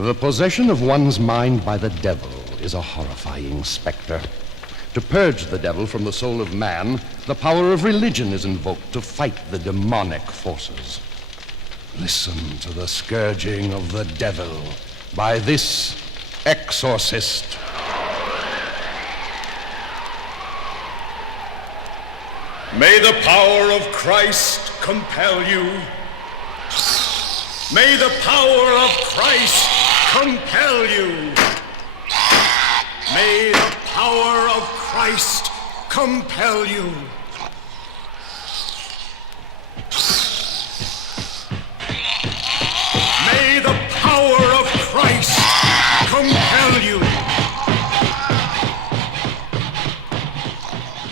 The possession of one's mind by the devil is a horrifying specter. To purge the devil from the soul of man, the power of religion is invoked to fight the demonic forces. Listen to the scourging of the devil by this exorcist. May the power of Christ compel you. May the power of Christ compel you. May the power of Christ compel you. May the power of Christ compel you.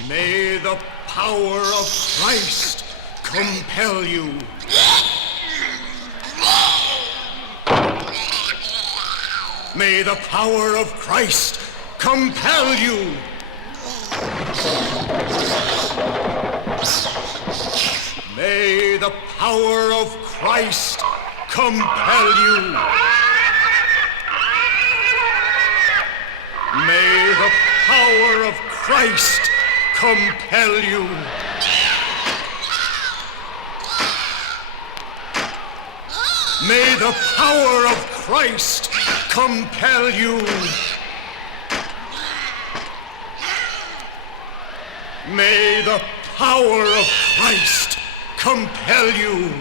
May the power of Christ compel you. May the power of Christ compel you. May the power of Christ compel you. May the power of Christ compel you. May the power of Christ compel you. May the power of Christ compel you.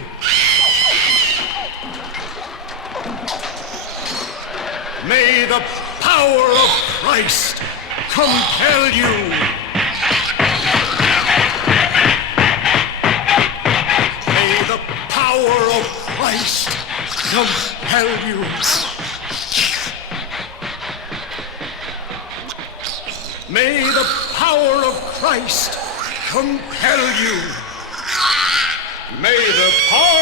May the power of Christ compel you. May the power of Christ compel you. May the power of Christ compel you. May the power